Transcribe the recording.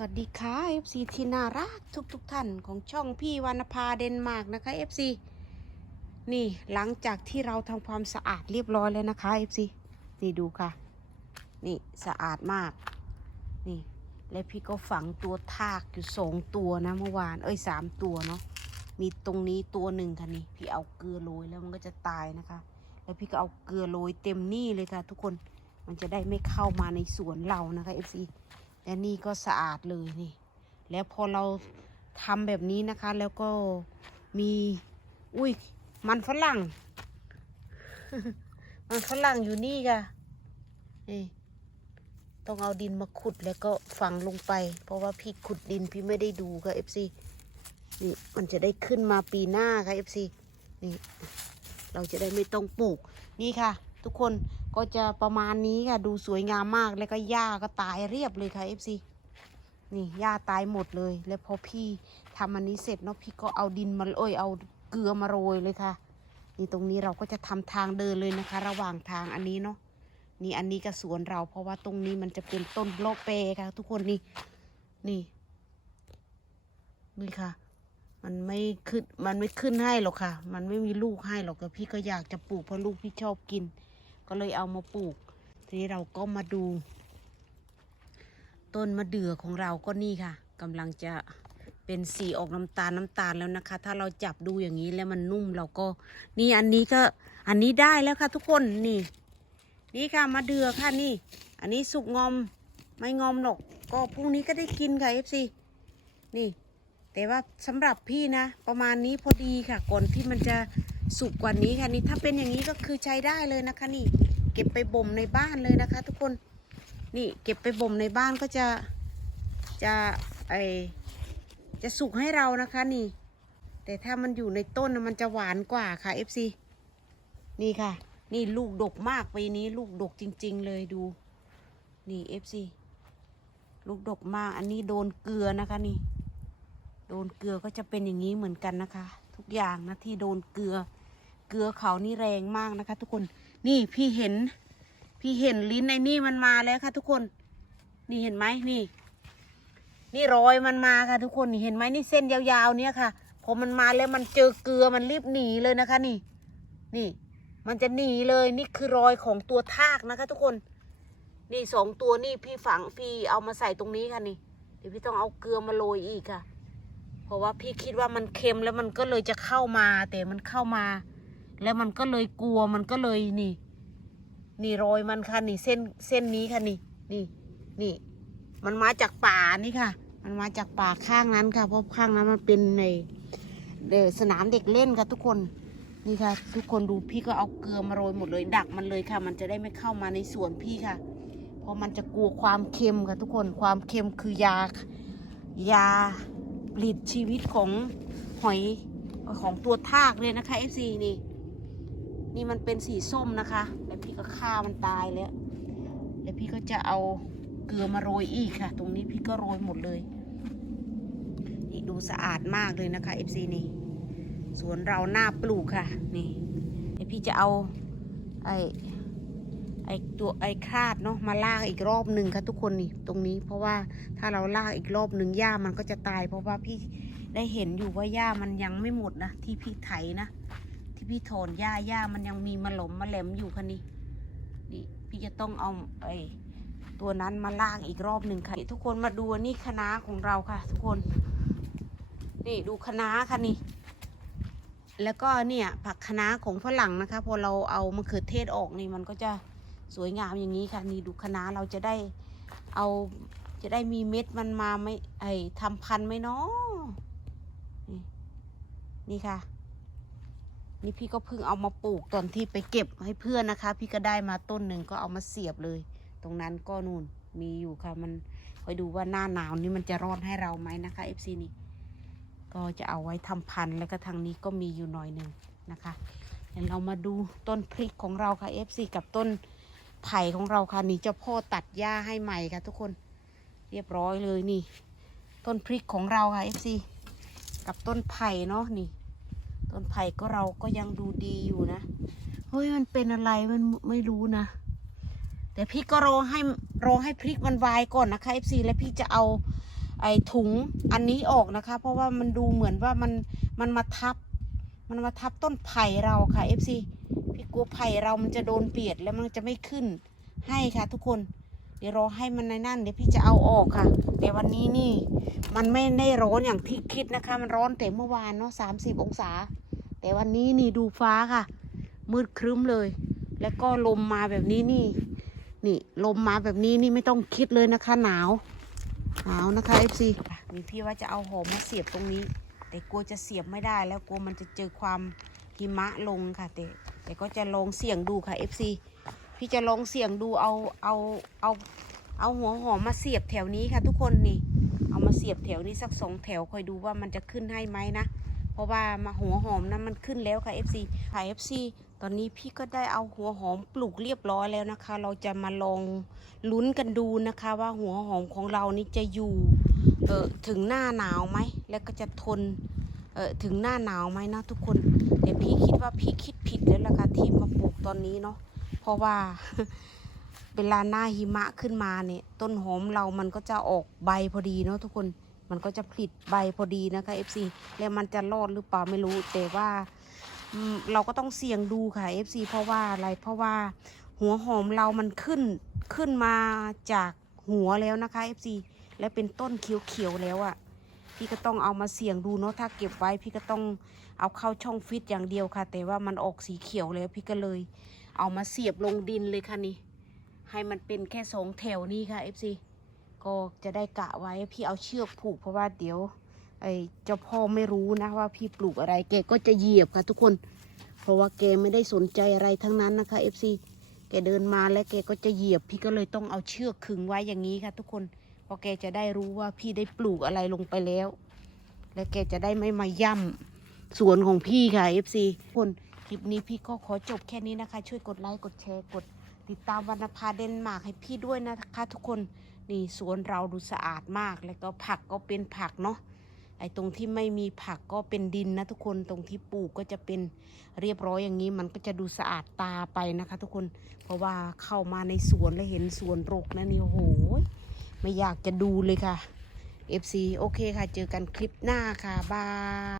สวัสดีค่ะ FC ที่น่ารักทุกทุกๆท่านของช่องพี่วรรณภาเดนมาร์กนะคะ FC นี่หลังจากที่เราทำความสะอาดเรียบร้อยแล้วนะคะ FC นี่ดูค่ะ นี่สะอาดมาก นี่ และพี่ก็ฝังตัวทากอยู่สองตัวนะเมื่อวาน เอ้ยสามตัวเนาะ มีตรงนี้ตัวหนึ่งค่ะนี่ พี่เอาเกลือโรยแล้วมันก็จะตายนะคะ แล้วพี่ก็เอาเกลือโรยเต็มนี่เลยค่ะ ทุกคน มันจะได้ไม่เข้ามาในสวนเรานะคะ FC และนี่ก็สะอาดเลยนี่ แล้วพอเราทำแบบนี้นะคะ แล้วก็มีอุ้ยมันฝรั่ง มันฝรั่งอยู่นี่ค่ะนี่ต้องเอาดินมาขุดแล้วก็ฝังลงไป เพราะว่าพี่ขุดดินพี่ไม่ได้ดูค่ะ FC นี่มันจะได้ขึ้นมาปีหน้าค่ะ FC นี่เราจะได้ไม่ต้องปลูกนี่ค่ะ ทุกคน ก็จะประมาณนี้ค่ะ ดูสวยงามมากแล้วก็หญ้าก็ตายเรียบเลยค่ะ FC นี่หญ้าตายหมดเลย แล้วพอพี่ทำอันนี้เสร็จเนาะพี่ก็เอาดินมาเอ้ยเอาเกลือมาโรยเลยค่ะ นี่ตรงนี้เราก็จะทำทางเดินเลยนะคะ ระหว่างทางอันนี้เนาะนี่อันนี้ก็สวนเราเพราะว่าตรงนี้มันจะเป็นต้นโลเปค่ะ ทุกคนนี่นี่นี่ค่ะ มันไม่ขึ้นมันไม่ขึ้นให้หรอกค่ะ มันไม่มีลูกให้หรอกแต่พี่ก็อยากจะปลูกเพราะลูกพี่ชอบกิน ก็เลยเอามาปลูก ทีนี้เราก็มาดู ต้นมะเดื่อของเราก็นี่ค่ะกำลังจะเป็นสีออกน้ำตาลน้ำตาลแล้วนะคะ ถ้าเราจับดูอย่างนี้แล้วมันนุ่มเราก็ นี่อันนี้ก็อันนี้ได้แล้วค่ะ ทุกคนนี่ นี่ค่ะมะเดื่อค่ะนี่ อันนี้สุกงอมไม่งอมหรอกก็พรุ่งนี้ก็ได้กินค่ะเอฟซีนี่ แต่ว่าสำหรับพี่นะ ประมาณนี้พอดีค่ะก่อนที่มันจะ สุกกว่านี้ค่ะนี่ถ้าเป็นอย่างนี้ก็คือใช้ได้เลยนะคะ นี่ เก็บไปบ่มในบ้านเลยนะคะ ทุกคนนี่เก็บไปบ่มในบ้านก็จะจะไอจะสุกให้เรานะคะนี่ แต่ถ้ามันอยู่ในต้นมันจะหวานกว่าค่ะ FC นี่ค่ะ นี่ลูกดกมากปีนี้ ลูกดกจริง ๆ เลยดู นี่ FC ลูกดกมากอันนี้โดนเกลือนะคะนี่ โดนเกลือก็จะเป็นอย่างนี้เหมือนกันนะคะ ทุกอย่างนะที่โดนเกลือ เกลือเขานี่แรงมากนะคะ ทุกคน นี่พี่เห็น พี่เห็นลิ้นไอ้นี่มันมาแล้วค่ะ ทุกคน นี่เห็นไหมนี่ นี่รอยมันมาค่ะ ทุกคนนี่เห็นไหมนี่เส้นยาวๆเนี่ยค่ะพอมันมาแล้วมันเจอเกลือมันรีบหนีเลยนะคะ นี่ นี่ มันจะหนีเลยนี่คือรอยของตัวทากนะคะ ทุกคน นี่สองตัวนี่พี่ฝังพี่เอามาใส่ตรงนี้ค่ะนี่เดี๋ยวพี่ต้องเอาเกลือมาโรยอีกค่ะ เพราะว่าพี่คิดว่ามันเค็มแล้วมันก็เลยจะเข้ามา แต่มันเข้ามา แล้วมันก็เลยกลัวมันก็เลยนี่ นี่รอยมันค่ะนี่เส้นเส้นนี้ค่ะนี่นี่นี่ มันมาจากป่านี่ค่ะ มันมาจากป่าข้างนั้นค่ะเพราะข้างนั้นมันเป็นในเอ่อสนามเด็กเล่นค่ะทุกคนนี่ค่ะ ทุกคนดูพี่ก็เอาเกลือมาโรยหมดเลยดักมันเลยค่ะ มันจะได้ไม่เข้ามาในสวนพี่ค่ะ เพราะมันจะกลัวความเค็มค่ะทุกคนความเค็มคือยายาผลิตชีวิตของหอยของตัวทากเลยนะคะ FC นี่ นี่มันเป็นสีส้มนะคะ แล้วพี่ก็ฆ่ามันตายแล้ว แล้วพี่ก็จะเอาเกลือมาโรยอีกค่ะ ตรงนี้พี่ก็โรยหมดเลยนี่ดูสะอาดมากเลยนะคะ FC นี่สวนเราหน้าปลูกค่ะ นี่เดี๋ยวพี่จะเอาไอไอตัวไอคราดเนาะมาลากอีกรอบหนึ่งค่ะทุกคนนี่ตรงนี้ เพราะว่าถ้าเราลากอีกรอบหนึ่งหญ้ามันก็จะตาย เพราะว่าพี่ได้เห็นอยู่ว่าหญ้ามันยังไม่หมดนะที่พี่ไถนะ ที่พี่ถอนหญ้าหญ้ามันยังมีมาหลมมาแหลมอยู่ค่ะนี่นี่พี่จะต้องเอาไอ้ตัวนั้นมาลากอีกรอบหนึ่งค่ะ ทุกคนมาดูนี่คะนาของเราค่ะ ทุกคน นี่ดูคะนาค่ะนี่ แล้วก็เนี่ยผักคะนาของฝรั่งนะคะ พอเราเอามะเขือเทศออกนี่มันก็จะสวยงามอย่างนี้ค่ะ นี่ดูคะนาเราจะได้เอาจะได้มีเม็ดมันมาไม่ไอ้ทำพันธุ์ไหมเนาะนี่ค่ะ นี่พี่ก็เพิ่งเอามาปลูกตอนที่ไปเก็บให้เพื่อนนะคะ พี่ก็ได้มาต้นหนึ่งก็เอามาเสียบเลย ตรงนั้นก็นู่นมีอยู่ค่ะมันคอยดูว่าหน้าหนาวนี่มันจะรอดให้เราไหมนะคะ FC นี่ก็จะเอาไว้ทำพันธุ์แล้วก็ทางนี้ก็มีอยู่หน่อยหนึ่งนะคะเดี๋ยวเรามาดูต้นพริกของเราค่ะ FC กับต้นไผ่ของเราค่ะนี่เจ้าพ่อตัดหญ้าให้ใหม่ค่ะ ทุกคนเรียบร้อยเลยนี่ ต้นพริกของเราค่ะ FC กับต้นไผ่เนาะนี่ ต้นไผ่ก็เราก็ยังดูดีอยู่นะ เฮ้ยมันเป็นอะไรมันไม่รู้นะ แต่พี่ก็รอให้รอให้พริกมันวายก่อนนะคะ FC แล้วพี่จะเอาไอ้ถุงอันนี้ออกนะคะ เพราะว่ามันดูเหมือนว่ามันมันมาทับ มันมาทับต้นไผ่เราค่ะ FC พี่กลัวไผ่เรามันจะโดนเปียดแล้วมันจะไม่ขึ้นให้ค่ะทุกคน เดี๋ยวรอให้มันในนั่นเดี๋ยวพี่จะเอาออกค่ะ แต่วันนี้นี่ มันไม่ได้ร้อนอย่างที่คิดนะคะ มันร้อนแต่เมื่อวานเนาะสามสิบองศา แต่วันนี้นี่ดูฟ้าค่ะ มืดครึ้มเลย แล้วก็ลมมาแบบนี้นี่ นี่ ลมมาแบบนี้นี่ไม่ต้องคิดเลยนะคะ หนาว หนาวนะคะ FC มีพี่ว่าจะเอาหอมมาเสียบตรงนี้ แต่กลัวจะเสียบไม่ได้ แล้วกลัวมันจะเจอความหิมะลงค่ะแต่แต่ก็จะลองเสี่ยงดูค่ะ FC พี่จะลองเสี่ยงดูเอาเอาเอาเอาหัวหอมมาเสียบแถวนี้ค่ะ ทุกคนนี่เอามาเสียบแถวนี้สักสองแถวคอยดูว่ามันจะขึ้นให้ไหมนะ เพราะว่ามาหัวหอมนะมันขึ้นแล้วค่ะ FC ค่ะ FC ตอนนี้พี่ก็ได้เอาหัวหอมปลูกเรียบร้อยแล้วนะคะ เราจะมาลองลุ้นกันดูนะคะ ว่าหัวหอมของเรานี่จะอยู่เออถึงหน้าหนาวไหมแล้วก็จะทนเออถึงหน้าหนาวไหมนะทุกคนแต่พี่คิดว่าพี่คิดผิดแล้วล่ะค่ะที่มาปลูกตอนนี้เนาะ ราะว่าเวลาหน้าหิมะขึ้นมาเนี่ย ต้นหอมเรามันก็จะออกใบพอดีเนาะทุกคนมันก็จะผลิตใบพอดีนะคะ FC แล้วมันจะรอดหรือเปล่าไม่รู้ แต่ว่าเราก็ต้องเสี่ยงดูค่ะ FC เพราะว่าอะไรเพราะว่าหัวหอมเรามันขึ้นขึ้นมาจากหัวแล้วนะคะ FC และเป็นต้นเขียวๆแล้วอะ่ะพี่ก็ต้องเอามาเสี่ยงดูเนาะถ้าเก็บไว้พี่ก็ต้อง เอาเข้าช่องฟิตอย่างเดียวค่ะ แต่ว่ามันออกสีเขียวแล้วพี่ก็เลย เอามาเสียบลงดินเลยค่ะนี่ ให้มันเป็นแค่สองแถวนี่ค่ะ FC ก็จะได้กะไว้พี่เอาเชือกผูกเพราะว่าเดี๋ยวไอ้เจ้าพ่อไม่รู้นะว่าพี่ปลูกอะไรแกก็จะเหยียบค่ะทุกคน เพราะว่าแกไม่ได้สนใจอะไรทั้งนั้นนะคะ FC แกเดินมาแล้วแกก็จะเหยียบ พี่ก็เลยต้องเอาเชือกขึงไว้อย่างนี้ค่ะ ทุกคนเพราะแกจะได้รู้ว่าพี่ได้ปลูกอะไรลงไปแล้ว และแกจะได้ไม่มาย่ำ สวนของพี่ค่ะ FC ทุกคนคลิปนี้พี่ก็ขอจบแค่นี้นะคะ ช่วยกดไลค์กดแชร์กด ติดตามวรรณภาเดนมาร์กให้พี่ด้วยนะคะทุกคนนี่สวนเราดูสะอาดมากแล้วก็ผักก็เป็นผักเนาะไอ้ตรงที่ไม่มีผักก็เป็นดินนะทุกคนตรงที่ปลูกก็จะเป็นเรียบร้อยอย่างนี้มันก็จะดูสะอาดตาไปนะคะ ทุกคนเพราะว่าเข้ามาในสวนแล้วเห็นสวนรกนะนี่โอ้โหไม่อยากจะดูเลยค่ะ FC โอเคค่ะ เจอกันคลิปหน้าค่ะบาย